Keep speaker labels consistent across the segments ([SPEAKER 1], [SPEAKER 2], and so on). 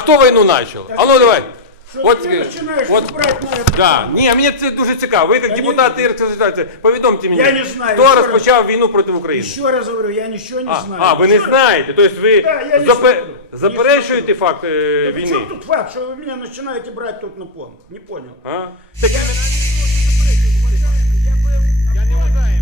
[SPEAKER 1] кто войну начал? А ну давай.
[SPEAKER 2] От, брать на это.
[SPEAKER 1] Да. Ні, мені це дуже цікаво. Ви, як депутат Ірської асоціації, повідомте мені,
[SPEAKER 2] Я не знаю,
[SPEAKER 1] хто розпочав війну проти України?
[SPEAKER 2] Еще раз говорю, я ничего не знаю.
[SPEAKER 1] А, ви не знаєте? Тобто ви
[SPEAKER 2] Да, я не смотрю.
[SPEAKER 1] заперечуєте факт
[SPEAKER 2] Да
[SPEAKER 1] війни?
[SPEAKER 2] при чем тут факт, что вы меня начинаете брать тут на понт? Не понял.
[SPEAKER 1] А?
[SPEAKER 2] Я был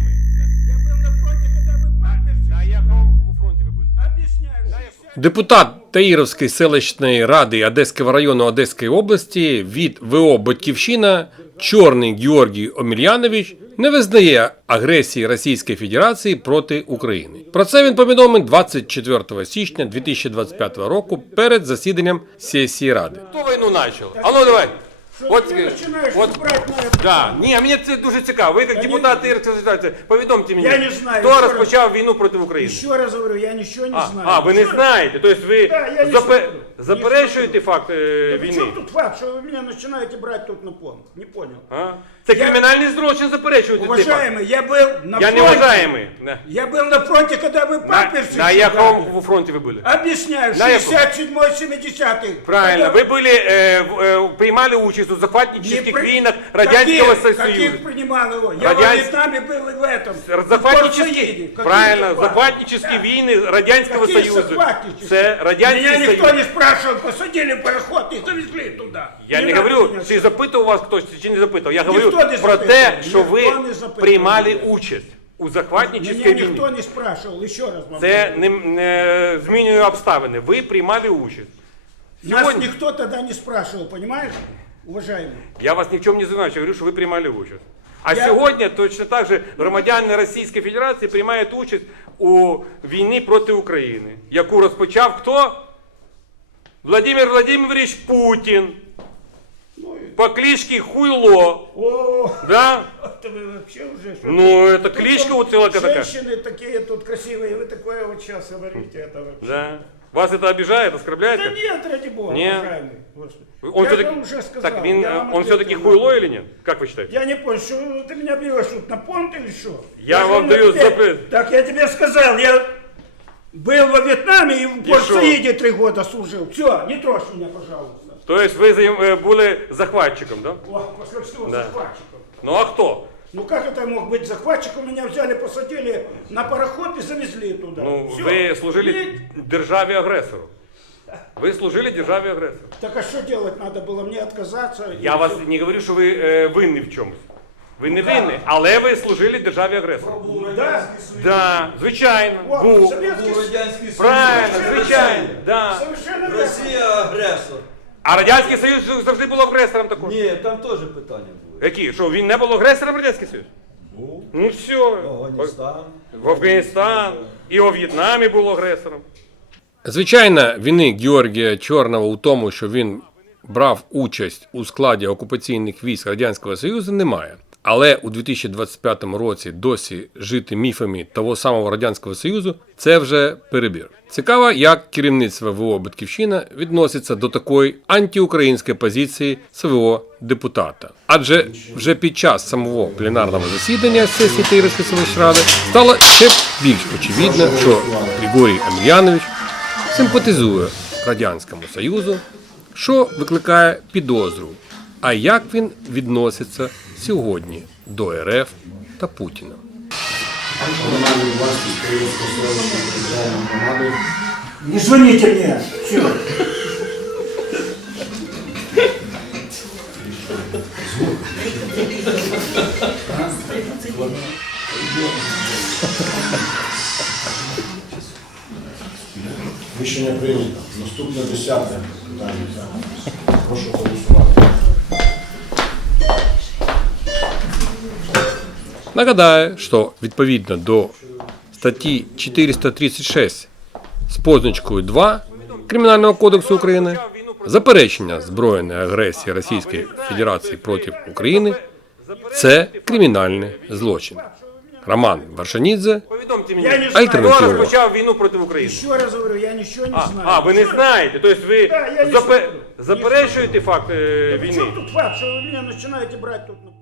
[SPEAKER 2] на фронте, когда вы памперсы.
[SPEAKER 1] На якому фронті ви були?
[SPEAKER 2] Объясняю.
[SPEAKER 3] Депутат Таїровської селищної ради Одеського району Одеської області від ВО «Батьківщина» Чорний Георгій Омельянович не визнає агресії Російської Федерації проти України. Про це він повідомив 24 січня 2025 року перед засіданням сесії Ради.
[SPEAKER 1] Хто війну почав? А ну давай.
[SPEAKER 2] От, начинаешь брать на это.
[SPEAKER 1] Да. Ні, мені це дуже цікаво. Ви, як депутат Ірської асоціації, повідомте мені,
[SPEAKER 2] Я не знаю,
[SPEAKER 1] хто
[SPEAKER 2] ще
[SPEAKER 1] розпочав війну проти України?
[SPEAKER 2] Еще раз говорю, я ничего не знаю.
[SPEAKER 1] А, ви не знаєте? Тобто ви
[SPEAKER 2] Да, я не смотрю.
[SPEAKER 1] заперечуєте факт
[SPEAKER 2] Да при
[SPEAKER 1] війни?
[SPEAKER 2] чем тут факт, что вы меня начинаете брать тут на понт? Не понял.
[SPEAKER 1] А? Це кримінальний злочин заперечувати цей факт.
[SPEAKER 2] Уважаемый, я был на
[SPEAKER 1] Я
[SPEAKER 2] фронте.
[SPEAKER 1] не уважаємий. Да.
[SPEAKER 2] Я был на фронте, когда вы памперсы.
[SPEAKER 1] На якому фронті ви були?
[SPEAKER 2] Объясняю,
[SPEAKER 1] На якому?
[SPEAKER 2] 67-й, 70-й.
[SPEAKER 1] Правильно, ви були, приймали участь у захватнических війнах Радянського Союзу.
[SPEAKER 2] Каких принимал его? Я во Вьетнаме был и в этом.
[SPEAKER 1] Захватнические, правильно, захватнические війни Радянського
[SPEAKER 2] Какие
[SPEAKER 1] Союзу.
[SPEAKER 2] захватнические?
[SPEAKER 1] Це Радянський
[SPEAKER 2] Меня никто
[SPEAKER 1] Союз.
[SPEAKER 2] не спрашивал, посадили в пароход и завезли туда.
[SPEAKER 1] Я не
[SPEAKER 2] надо
[SPEAKER 1] говорю,
[SPEAKER 2] меня
[SPEAKER 1] чи запитував вас хтось, чи не запитував. Я говорю
[SPEAKER 2] Ніхто не
[SPEAKER 1] про
[SPEAKER 2] запитував,
[SPEAKER 1] те, що ви
[SPEAKER 2] ніхто не запитував.
[SPEAKER 1] приймали участь у захватническій
[SPEAKER 2] Меня
[SPEAKER 1] війні.
[SPEAKER 2] никто не спрашивал, еще раз вам
[SPEAKER 1] Це
[SPEAKER 2] говорю.
[SPEAKER 1] не змінює обставини. Ви приймали участь.
[SPEAKER 2] Нас
[SPEAKER 1] Сьогодні
[SPEAKER 2] никто тогда не спрашивал, понимаешь, уважаемый?
[SPEAKER 1] я вас ні в чому не звинувачую, я говорю, що ви приймали участь. А
[SPEAKER 2] Я-
[SPEAKER 1] сьогодні точно так же громадяни Російської Федерації приймають участь у війні проти України, яку розпочав хто? Владимир Владимирович Путін. По кличке Хуйло.
[SPEAKER 2] О,
[SPEAKER 1] Да?
[SPEAKER 2] это вы вообще уже... что-то-
[SPEAKER 1] Ну, это
[SPEAKER 2] Тут
[SPEAKER 1] кличка
[SPEAKER 2] вот
[SPEAKER 1] у человека такая.
[SPEAKER 2] Женщины такие тут красивые, вы такое вот сейчас говорите, это вообще.
[SPEAKER 1] Да. Вас это обижает, оскорбляет?
[SPEAKER 2] Да нет, ради бога,
[SPEAKER 1] Нет.
[SPEAKER 2] уважаемый. Господи.
[SPEAKER 1] Он
[SPEAKER 2] Я
[SPEAKER 1] все-таки,
[SPEAKER 2] вам уже сказал.
[SPEAKER 1] так,
[SPEAKER 2] я вам
[SPEAKER 1] он все-таки
[SPEAKER 2] ответил.
[SPEAKER 1] хуйло или нет? Как вы считаете?
[SPEAKER 2] Я не понял, что ты меня берешь тут на понт или что?
[SPEAKER 1] Я
[SPEAKER 2] же
[SPEAKER 1] вам
[SPEAKER 2] на
[SPEAKER 1] даю
[SPEAKER 2] тебе-
[SPEAKER 1] запрет.
[SPEAKER 2] Так я тебе сказал, я был во Вьетнаме и в
[SPEAKER 1] И
[SPEAKER 2] Порт-Саиде 3 года служил. Все, не трожь меня, пожалуйста.
[SPEAKER 1] То есть вы были захватчиком, да?
[SPEAKER 2] О, после всего
[SPEAKER 1] Да.
[SPEAKER 2] захватчиком.
[SPEAKER 1] Ну а кто?
[SPEAKER 2] Ну как это мог быть захватчиком? Меня взяли, посадили на пароход и завезли туда.
[SPEAKER 1] Ну,
[SPEAKER 2] Всё.
[SPEAKER 1] ви служили
[SPEAKER 2] И-
[SPEAKER 1] державі-агресору. Ви служили державі-агресору.
[SPEAKER 2] Так а что делать надо было? Мне отказаться?
[SPEAKER 1] Я
[SPEAKER 2] И
[SPEAKER 1] вас
[SPEAKER 2] всё.
[SPEAKER 1] не говорю, що ви винні в чомусь. Ви не винні, але ви служили державі-агресору.
[SPEAKER 2] Да?
[SPEAKER 1] Да, звичайно.
[SPEAKER 2] О,
[SPEAKER 1] Був.
[SPEAKER 2] Советский
[SPEAKER 4] Був Радянський Союз.
[SPEAKER 1] Правильно, звичайно. Да.
[SPEAKER 2] Совершенно верно.
[SPEAKER 4] Росія агресор.
[SPEAKER 1] А Радянський Союз завжди був агресором також.
[SPEAKER 4] Ні, там теж питання були.
[SPEAKER 1] Які? Що, він не був агресором Радянський Союз?
[SPEAKER 4] Був.
[SPEAKER 1] Ну все.
[SPEAKER 4] Афганістан.
[SPEAKER 1] В Афганістан. І у В'єтнамі був агресором.
[SPEAKER 3] Звичайно, вини Георгія Чорного у тому, що він брав участь у складі окупаційних військ Радянського Союзу, немає. Але у 2025 році досі жити міфами того самого Радянського Союзу – це вже перебір. Цікаво, як керівництво ВО «Батьківщина» відноситься до такої антиукраїнської позиції свого депутата. Адже вже під час самого пленарного засідання сесії Таїровської селищної ради стало ще більш очевидно, що Григорій Омельянович симпатизує Радянському Союзу, що викликає підозру. А як він відноситься сьогодні до РФ та Путіна?
[SPEAKER 5] Комунальної власності Київської селищної територіальної громади.
[SPEAKER 2] Не звоните мне. Все.
[SPEAKER 5] Рішення прийнято. Наступне 10-те питання. Прошу голосувати.
[SPEAKER 3] Нагадаю, що відповідно до статті 436 з позначкою 2 Кримінального кодексу України заперечення збройної агресії Російської Федерації проти України – це кримінальний злочин. Роман Варшанідзе,
[SPEAKER 1] Повідомте
[SPEAKER 2] Я
[SPEAKER 1] мені,
[SPEAKER 2] не
[SPEAKER 1] хто
[SPEAKER 2] знаю.
[SPEAKER 3] Альтернатива.
[SPEAKER 1] розпочав війну проти України?
[SPEAKER 2] Еще раз говорю, я ничего не знаю.
[SPEAKER 1] А, ви не знаєте. Тобто ви
[SPEAKER 2] Да, я не смотрю.
[SPEAKER 1] заперечуєте факт
[SPEAKER 2] При
[SPEAKER 1] війни?
[SPEAKER 2] чем тут факт, что вы меня начинаете брать тут на